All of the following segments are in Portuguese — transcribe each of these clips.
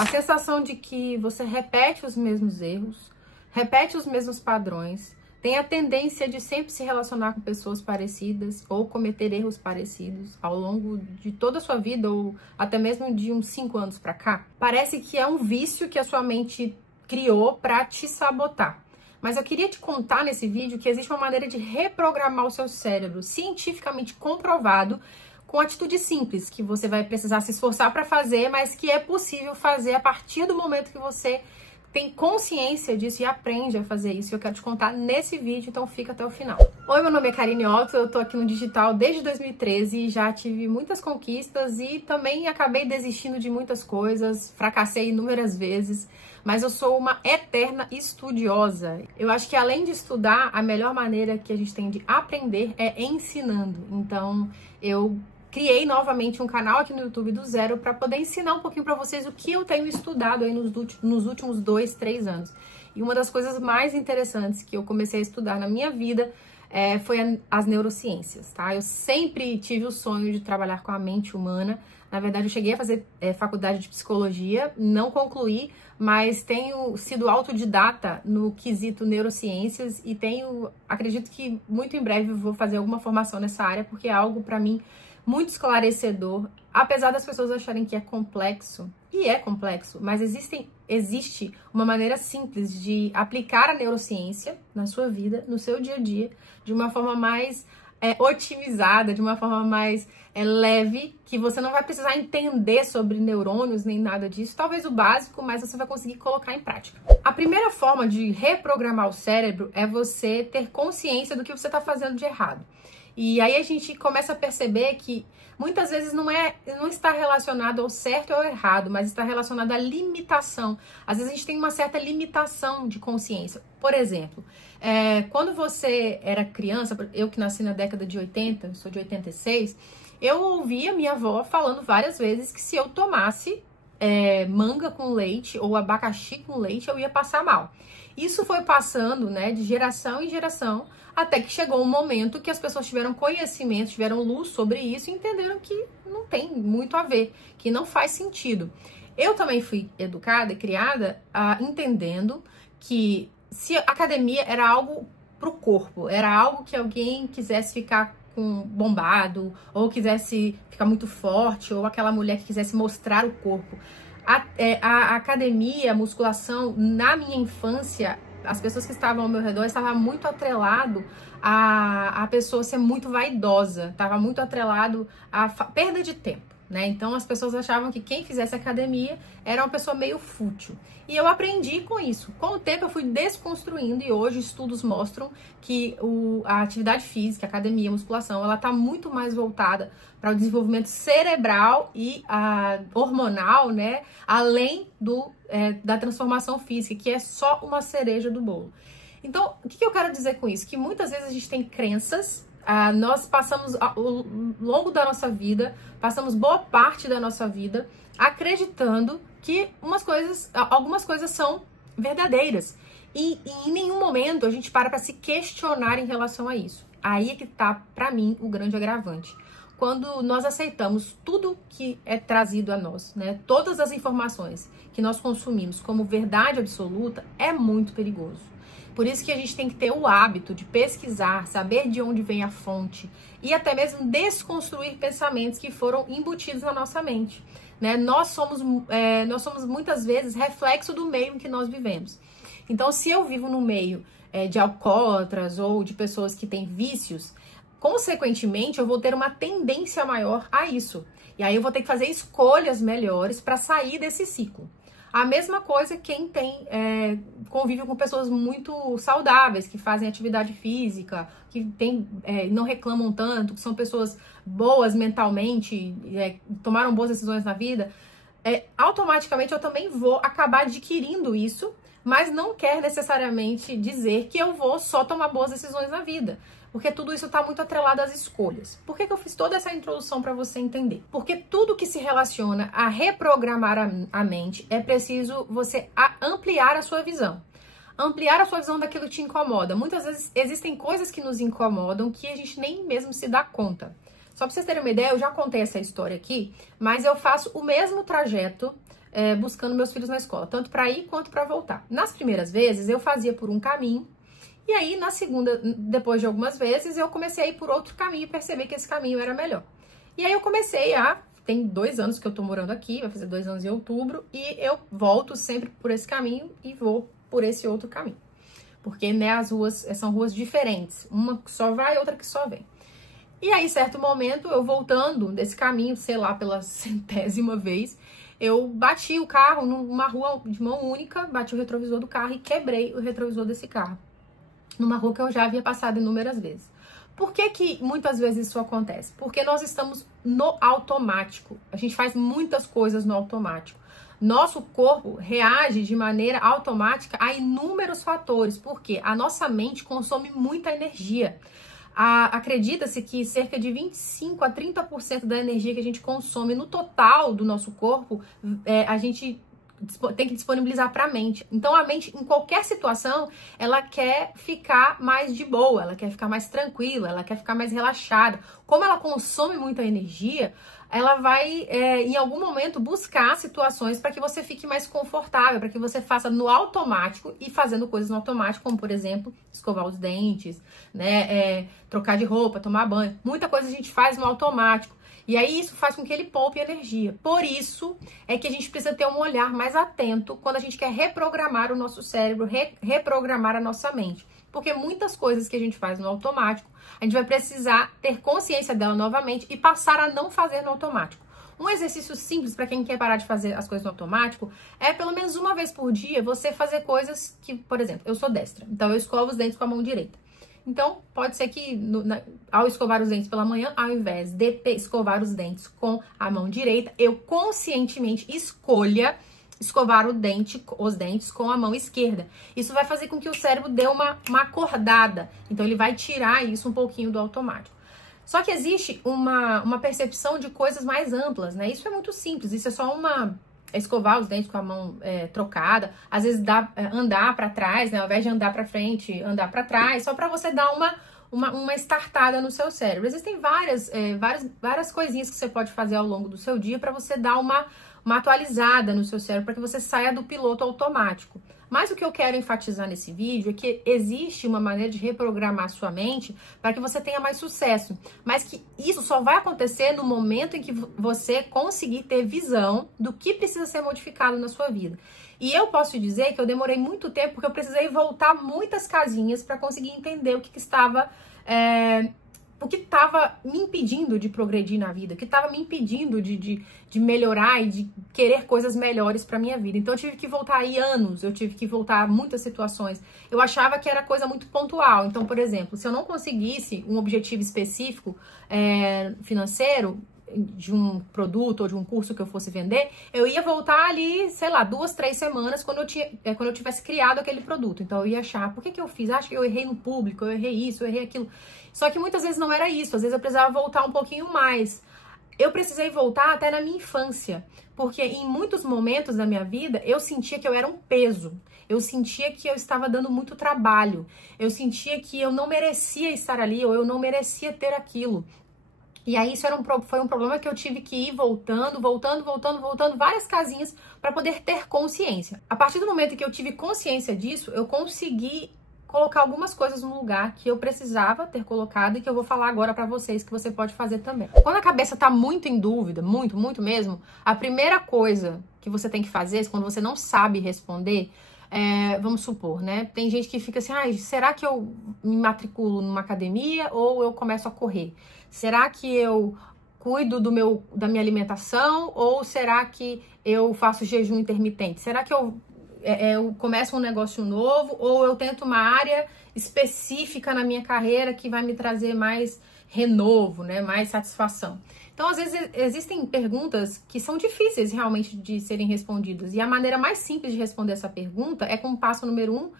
A sensação de que você repete os mesmos erros, repete os mesmos padrões, tem a tendência de sempre se relacionar com pessoas parecidas ou cometer erros parecidos ao longo de toda a sua vida ou até mesmo de uns 5 anos pra cá. Parece que é um vício que a sua mente criou pra te sabotar. Mas eu queria te contar nesse vídeo que existe uma maneira de reprogramar o seu cérebro, cientificamente comprovado, com atitudes simples, que você vai precisar se esforçar para fazer, mas que é possível fazer a partir do momento que você tem consciência disso e aprende a fazer isso. Eu quero te contar nesse vídeo, então fica até o final. Oi, meu nome é Karine Otto, eu tô aqui no digital desde 2013 e já tive muitas conquistas e também acabei desistindo de muitas coisas, fracassei inúmeras vezes, mas eu sou uma eterna estudiosa. Eu acho que além de estudar, a melhor maneira que a gente tem de aprender é ensinando. Então, eu criei novamente um canal aqui no YouTube do zero para poder ensinar um pouquinho para vocês o que eu tenho estudado aí nos últimos 2, 3 anos. E uma das coisas mais interessantes que eu comecei a estudar na minha vida foi as neurociências, tá? Eu sempre tive o sonho de trabalhar com a mente humana. Na verdade, eu cheguei a fazer faculdade de psicologia, não concluí, mas tenho sido autodidata no quesito neurociências e acredito que muito em breve vou fazer alguma formação nessa área, porque é algo para mim muito esclarecedor, apesar das pessoas acharem que é complexo, e é complexo, mas existe uma maneira simples de aplicar a neurociência na sua vida, no seu dia a dia, de uma forma mais otimizada, de uma forma mais leve, que você não vai precisar entender sobre neurônios nem nada disso, talvez o básico, mas você vai conseguir colocar em prática. A primeira forma de reprogramar o cérebro é você ter consciência do que você está fazendo de errado. E aí a gente começa a perceber que muitas vezes não está relacionado ao certo ou ao errado, mas está relacionado à limitação. Às vezes a gente tem uma certa limitação de consciência. Por exemplo, quando você era criança, eu que nasci na década de 80, sou de 86, eu ouvia minha avó falando várias vezes que se eu tomasse manga com leite ou abacaxi com leite, eu ia passar mal. Isso foi passando, né, de geração em geração, até que chegou um momento que as pessoas tiveram conhecimento, tiveram luz sobre isso e entenderam que não tem muito a ver, que não faz sentido. Eu também fui educada e criada entendendo que se a academia era algo pro corpo, era algo que alguém quisesse ficar bombado, ou quisesse ficar muito forte, ou aquela mulher que quisesse mostrar o corpo. A academia, a musculação, na minha infância, as pessoas que estavam ao meu redor estavam muito atrelado a pessoa ser muito vaidosa, estava muito atrelado à perda de tempo, né? Então as pessoas achavam que quem fizesse academia era uma pessoa meio fútil. E eu aprendi com isso. Com o tempo eu fui desconstruindo e hoje estudos mostram que a atividade física, a academia, a musculação, ela está muito mais voltada para o desenvolvimento cerebral e hormonal, né? Além da transformação física, que é só uma cereja do bolo. Então, o que eu quero dizer com isso? Que muitas vezes a gente tem crenças, nós passamos ao longo da nossa vida, passamos boa parte da nossa vida acreditando que algumas coisas são verdadeiras. E em nenhum momento a gente para se questionar em relação a isso. Aí é que tá, pra mim, o grande agravante. Quando nós aceitamos tudo que é trazido a nós, né, todas as informações que nós consumimos como verdade absoluta, é muito perigoso. Por isso que a gente tem que ter o hábito de pesquisar, saber de onde vem a fonte e até mesmo desconstruir pensamentos que foram embutidos na nossa mente, né? Nós somos muitas vezes reflexo do meio em que nós vivemos. Então, se eu vivo no meio de alcoólatras ou de pessoas que têm vícios, consequentemente, eu vou ter uma tendência maior a isso. E aí eu vou ter que fazer escolhas melhores para sair desse ciclo. A mesma coisa quem convive com pessoas muito saudáveis, que fazem atividade física, que não reclamam tanto, que são pessoas boas mentalmente, tomaram boas decisões na vida, automaticamente eu também vou acabar adquirindo isso, mas não quer necessariamente dizer que eu vou só tomar boas decisões na vida. Porque tudo isso está muito atrelado às escolhas. Por que eu fiz toda essa introdução para você entender? Porque tudo que se relaciona a reprogramar a mente é preciso você ampliar a sua visão. Ampliar a sua visão daquilo que te incomoda. Muitas vezes existem coisas que nos incomodam que a gente nem mesmo se dá conta. Só para vocês terem uma ideia, eu já contei essa história aqui, mas eu faço o mesmo trajeto buscando meus filhos na escola, tanto para ir quanto para voltar. Nas primeiras vezes, eu fazia por um caminho, e aí na segunda, depois de algumas vezes, eu comecei a ir por outro caminho e percebi que esse caminho era melhor. E aí eu comecei tem 2 anos que eu tô morando aqui, vai fazer 2 anos em outubro, e eu volto sempre por esse caminho e vou por esse outro caminho. Porque, né, as ruas são ruas diferentes, uma que só vai, outra que só vem. E aí, certo momento, eu voltando desse caminho, sei lá, pela 100ª vez, eu bati o carro numa rua de mão única, bati o retrovisor do carro e quebrei o retrovisor desse carro. Numa rua que eu já havia passado inúmeras vezes. Por que que muitas vezes isso acontece? Porque nós estamos no automático. A gente faz muitas coisas no automático. Nosso corpo reage de maneira automática a inúmeros fatores, porque a nossa mente consome muita energia. Acredita-se que cerca de 25 a 30% da energia que a gente consome no total do nosso corpo, a gente tem que disponibilizar para a mente. Então a mente, em qualquer situação, ela quer ficar mais de boa, ela quer ficar mais tranquila, ela quer ficar mais relaxada. Como ela consome muita energia, ela vai, em algum momento, buscar situações para que você fique mais confortável, para que você faça no automático e fazendo coisas no automático, como, por exemplo, escovar os dentes, né, trocar de roupa, tomar banho. Muita coisa a gente faz no automático. E aí isso faz com que ele poupe energia. Por isso é que a gente precisa ter um olhar mais atento quando a gente quer reprogramar o nosso cérebro, reprogramar a nossa mente. Porque muitas coisas que a gente faz no automático, a gente vai precisar ter consciência dela novamente e passar a não fazer no automático. Um exercício simples para quem quer parar de fazer as coisas no automático é pelo menos uma vez por dia você fazer coisas que, por exemplo, eu sou destra, então eu escovo os dentes com a mão direita. Então, pode ser que ao escovar os dentes pela manhã, ao invés de escovar os dentes com a mão direita, eu conscientemente escolha escovar os dentes com a mão esquerda. Isso vai fazer com que o cérebro dê uma acordada. Então, ele vai tirar isso um pouquinho do automático. Só que existe uma percepção de coisas mais amplas, né? Isso é muito simples, isso é só escovar os dentes com a mão trocada, às vezes andar para trás, né? Ao invés de andar para frente, andar para trás, só para você dar uma startada no seu cérebro. Existem várias coisinhas que você pode fazer ao longo do seu dia para você dar uma atualizada no seu cérebro, para que você saia do piloto automático. Mas o que eu quero enfatizar nesse vídeo é que existe uma maneira de reprogramar a sua mente para que você tenha mais sucesso. Mas que isso só vai acontecer no momento em que você conseguir ter visão do que precisa ser modificado na sua vida. E eu posso te dizer que eu demorei muito tempo porque eu precisei voltar muitas casinhas para conseguir entender o que estava me impedindo de progredir na vida, o que estava me impedindo de melhorar e de querer coisas melhores para minha vida. Então eu tive que voltar aí anos, eu tive que voltar a muitas situações. Eu achava que era coisa muito pontual. Então, por exemplo, se eu não conseguisse um objetivo específico financeiro de um produto ou de um curso que eu fosse vender, eu ia voltar ali, sei lá, 2, 3 semanas quando eu tivesse criado aquele produto. Então eu ia achar, por que eu fiz? Acho que eu errei no público, eu errei isso, eu errei aquilo. Só que muitas vezes não era isso, às vezes eu precisava voltar um pouquinho mais. Eu precisei voltar até na minha infância, porque em muitos momentos da minha vida eu sentia que eu era um peso. Eu sentia que eu estava dando muito trabalho. Eu sentia que eu não merecia estar ali ou eu não merecia ter aquilo. E aí isso foi um problema que eu tive que ir voltando várias casinhas para poder ter consciência. A partir do momento que eu tive consciência disso, eu consegui colocar algumas coisas no lugar que eu precisava ter colocado e que eu vou falar agora para vocês que você pode fazer também. Quando a cabeça tá muito em dúvida, muito mesmo, a primeira coisa que você tem que fazer, quando você não sabe responder, vamos supor, né? Tem gente que fica assim, será que eu me matriculo numa academia ou eu começo a correr? Será que eu cuido da minha alimentação ou será que eu faço jejum intermitente? Será que eu começo um negócio novo ou eu tento uma área específica na minha carreira que vai me trazer mais renovo, né? Mais satisfação. Então, às vezes, existem perguntas que são difíceis realmente de serem respondidas. E a maneira mais simples de responder essa pergunta é com o passo número 1,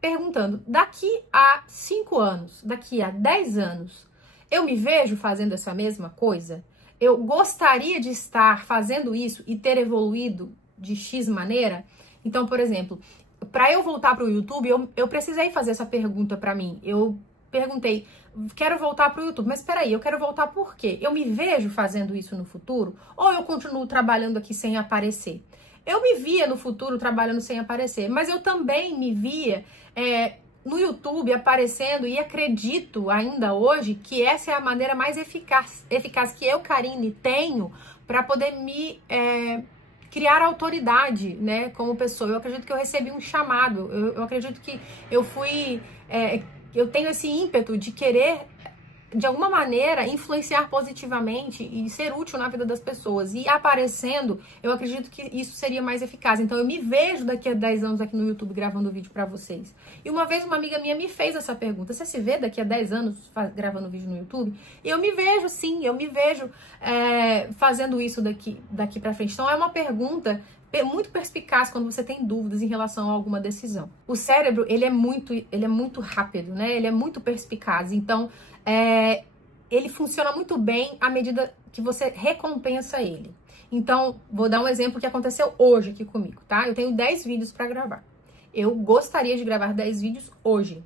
perguntando, daqui a 5 anos, daqui a 10 anos, eu me vejo fazendo essa mesma coisa? Eu gostaria de estar fazendo isso e ter evoluído de X maneira? Então, por exemplo, para eu voltar para o YouTube, eu precisei fazer essa pergunta para mim. Eu perguntei, quero voltar para o YouTube, mas espera aí, eu quero voltar por quê? Eu me vejo fazendo isso no futuro ou eu continuo trabalhando aqui sem aparecer? Eu me via no futuro trabalhando sem aparecer, mas eu também me via no YouTube aparecendo e acredito ainda hoje que essa é a maneira mais eficaz que eu, Karine, tenho para poder me criar autoridade, né, como pessoa. Eu acredito que eu recebi um chamado, eu acredito que eu fui, eu tenho esse ímpeto de querer, de alguma maneira, influenciar positivamente e ser útil na vida das pessoas. E aparecendo, eu acredito que isso seria mais eficaz. Então, eu me vejo daqui a 10 anos aqui no YouTube gravando vídeo pra vocês. E uma vez uma amiga minha me fez essa pergunta. Você se vê daqui a 10 anos gravando vídeo no YouTube? E eu me vejo, sim, eu me vejo fazendo isso daqui pra frente. Então, é uma pergunta muito perspicaz quando você tem dúvidas em relação a alguma decisão. O cérebro, ele é muito rápido, né? Ele é muito perspicaz. Então, ele funciona muito bem à medida que você recompensa ele. Então, vou dar um exemplo que aconteceu hoje aqui comigo, tá? Eu tenho 10 vídeos para gravar. Eu gostaria de gravar 10 vídeos hoje.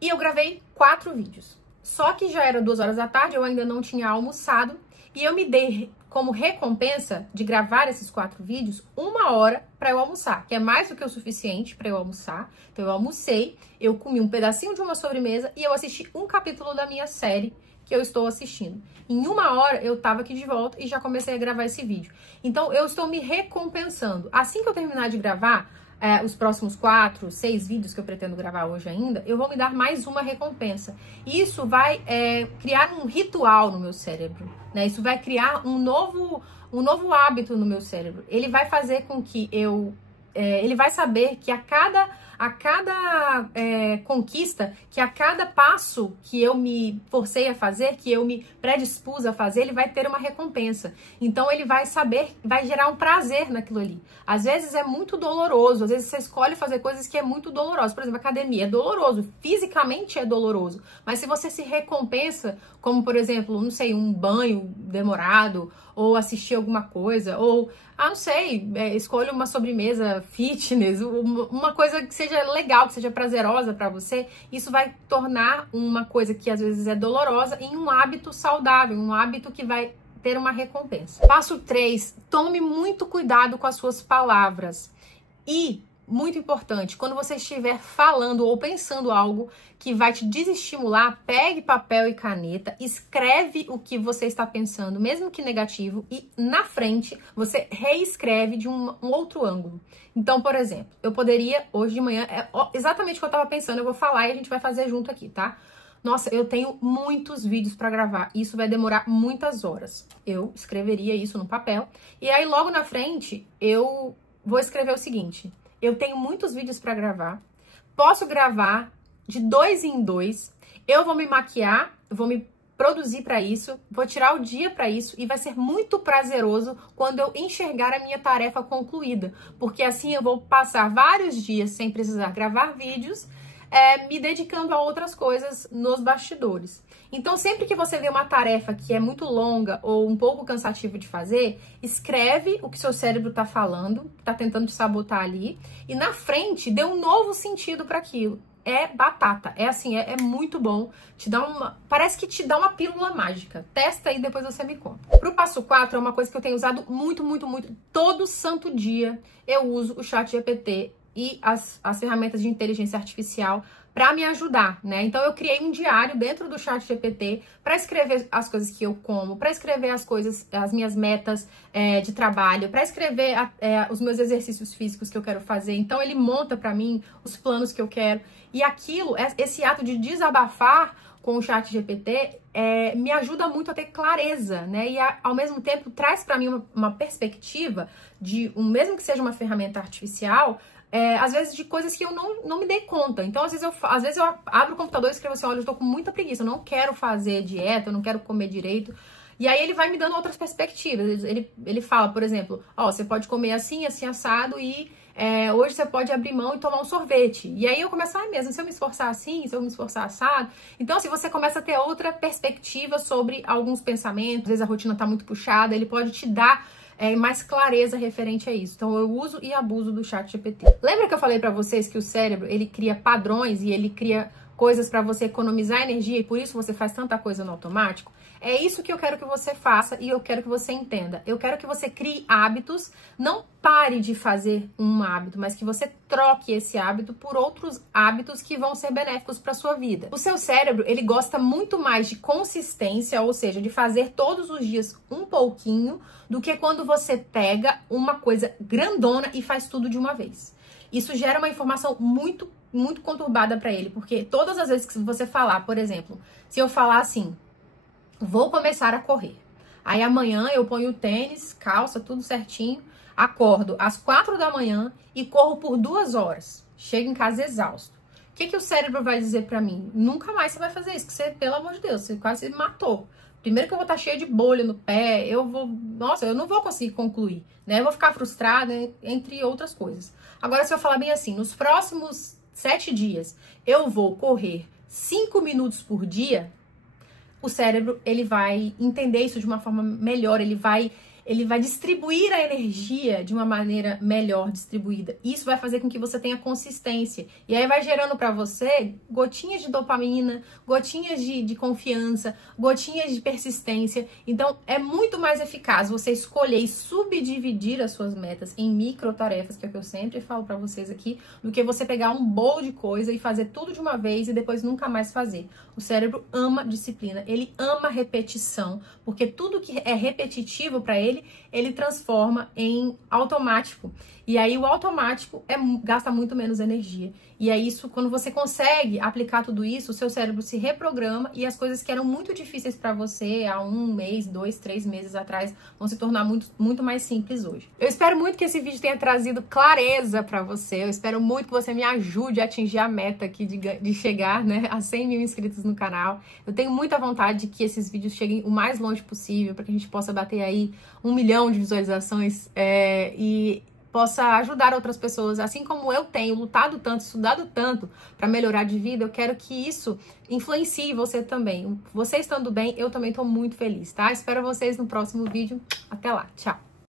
E eu gravei 4 vídeos. Só que já era 2 horas da tarde, eu ainda não tinha almoçado. E eu me dei como recompensa de gravar esses 4 vídeos 1 hora para eu almoçar, que é mais do que o suficiente para eu almoçar. Então eu almocei, eu comi um pedacinho de uma sobremesa e eu assisti um capítulo da minha série que eu estou assistindo. Em 1 hora eu tava aqui de volta e já comecei a gravar esse vídeo. Então eu estou me recompensando. Assim que eu terminar de gravar os próximos 4, 6 vídeos que eu pretendo gravar hoje ainda, eu vou me dar mais uma recompensa. E isso vai criar um ritual no meu cérebro, né? Isso vai criar um novo hábito no meu cérebro. Ele vai fazer com que ele vai saber que a cada conquista, que a cada passo que eu me forcei a fazer, que eu me predispus a fazer, ele vai ter uma recompensa. Então ele vai saber, vai gerar um prazer naquilo ali. Às vezes é muito doloroso, às vezes você escolhe fazer coisas que é muito doloroso. Por exemplo, academia é doloroso, fisicamente é doloroso. Mas se você se recompensa, como por exemplo, não sei, um banho demorado, ou assistir alguma coisa, ou, não sei, escolha uma sobremesa fitness, uma coisa que seja legal, que seja prazerosa pra você, isso vai tornar uma coisa que às vezes é dolorosa em um hábito saudável, um hábito que vai ter uma recompensa. Passo 3, tome muito cuidado com as suas palavras. E, muito importante, quando você estiver falando ou pensando algo que vai te desestimular, pegue papel e caneta, escreve o que você está pensando, mesmo que negativo, e na frente você reescreve de um outro ângulo. Então, por exemplo, eu poderia, hoje de manhã, exatamente o que eu estava pensando, eu vou falar e a gente vai fazer junto aqui, tá? Nossa, eu tenho muitos vídeos para gravar, isso vai demorar muitas horas. Eu escreveria isso no papel, e aí logo na frente eu vou escrever o seguinte: eu tenho muitos vídeos para gravar, posso gravar de 2 em 2, eu vou me maquiar, vou me produzir para isso, vou tirar o dia para isso e vai ser muito prazeroso quando eu enxergar a minha tarefa concluída, porque assim eu vou passar vários dias sem precisar gravar vídeos, me dedicando a outras coisas nos bastidores. Então, sempre que você vê uma tarefa que é muito longa ou um pouco cansativa de fazer, escreve o que seu cérebro está falando, está tentando te sabotar ali, e na frente dê um novo sentido para aquilo. É batata, é assim, é muito bom, parece que te dá uma pílula mágica. Testa aí, depois você me conta. Pro passo 4, é uma coisa que eu tenho usado muito, todo santo dia eu uso o ChatGPT e as ferramentas de inteligência artificial para me ajudar, né? Então eu criei um diário dentro do ChatGPT para escrever as coisas que eu como, para escrever as minhas metas de trabalho, para escrever os meus exercícios físicos que eu quero fazer. Então ele monta para mim os planos que eu quero. E esse ato de desabafar com o ChatGPT me ajuda muito a ter clareza, né? E ao mesmo tempo traz para mim uma perspectiva mesmo que seja uma ferramenta artificial, às vezes de coisas que eu não me dei conta. Então, às vezes eu abro o computador e escrevo assim: olha, eu tô com muita preguiça, eu não quero fazer dieta, eu não quero comer direito. E aí ele vai me dando outras perspectivas. Ele fala, por exemplo, você pode comer assim, assim, assado, e hoje você pode abrir mão e tomar um sorvete. E aí eu começo, mesmo, se eu me esforçar assim, se eu me esforçar assado. Então, assim, você começa a ter outra perspectiva sobre alguns pensamentos. Às vezes a rotina tá muito puxada, ele pode te dar mais clareza referente a isso. Então, eu uso e abuso do ChatGPT. Lembra que eu falei pra vocês que o cérebro, ele cria padrões e ele cria coisas para você economizar energia e por isso você faz tanta coisa no automático? É isso que eu quero que você faça e eu quero que você entenda. Eu quero que você crie hábitos, não pare de fazer um hábito, mas que você troque esse hábito por outros hábitos que vão ser benéficos para sua vida. O seu cérebro, ele gosta muito mais de consistência, ou seja, de fazer todos os dias um pouquinho, do que quando você pega uma coisa grandona e faz tudo de uma vez. Isso gera uma informação muito conturbada para ele, porque todas as vezes que você falar, por exemplo, se eu falar assim, vou começar a correr. Aí amanhã eu ponho o tênis, calça, tudo certinho, acordo às 4 da manhã e corro por 2 horas. Chego em casa exausto. O que o cérebro vai dizer pra mim? Nunca mais você vai fazer isso, que você, pelo amor de Deus, você quase se matou. Primeiro que eu vou estar cheia de bolha no pé, eu não vou conseguir concluir, né? Eu vou ficar frustrada, entre outras coisas. Agora, se eu falar bem assim, nos próximos 7 dias, eu vou correr 5 minutos por dia, o cérebro, ele vai entender isso de uma forma melhor, ele vai distribuir a energia de uma maneira melhor distribuída. Isso vai fazer com que você tenha consistência. E aí vai gerando para você gotinhas de dopamina, gotinhas de confiança, gotinhas de persistência. Então, é muito mais eficaz você escolher e subdividir as suas metas em microtarefas, que é o que eu sempre falo para vocês aqui, do que você pegar um bolo de coisa e fazer tudo de uma vez e depois nunca mais fazer. O cérebro ama disciplina, ele ama repetição, porque tudo que é repetitivo para ele transforma em automático. E aí o automático gasta muito menos energia. E é isso, quando você consegue aplicar tudo isso, o seu cérebro se reprograma e as coisas que eram muito difíceis para você há 1 mês, 2, 3 meses atrás vão se tornar muito mais simples hoje. Eu espero muito que esse vídeo tenha trazido clareza para você. Eu espero muito que você me ajude a atingir a meta aqui de chegar, né, a 100 mil inscritos no canal. Eu tenho muita vontade de que esses vídeos cheguem o mais longe possível para que a gente possa bater aí 1 milhão de visualizações e possa ajudar outras pessoas, assim como eu tenho lutado tanto, estudado tanto para melhorar de vida. Eu quero que isso influencie você também. Você estando bem, eu também estou muito feliz, tá? Espero vocês no próximo vídeo. Até lá, tchau!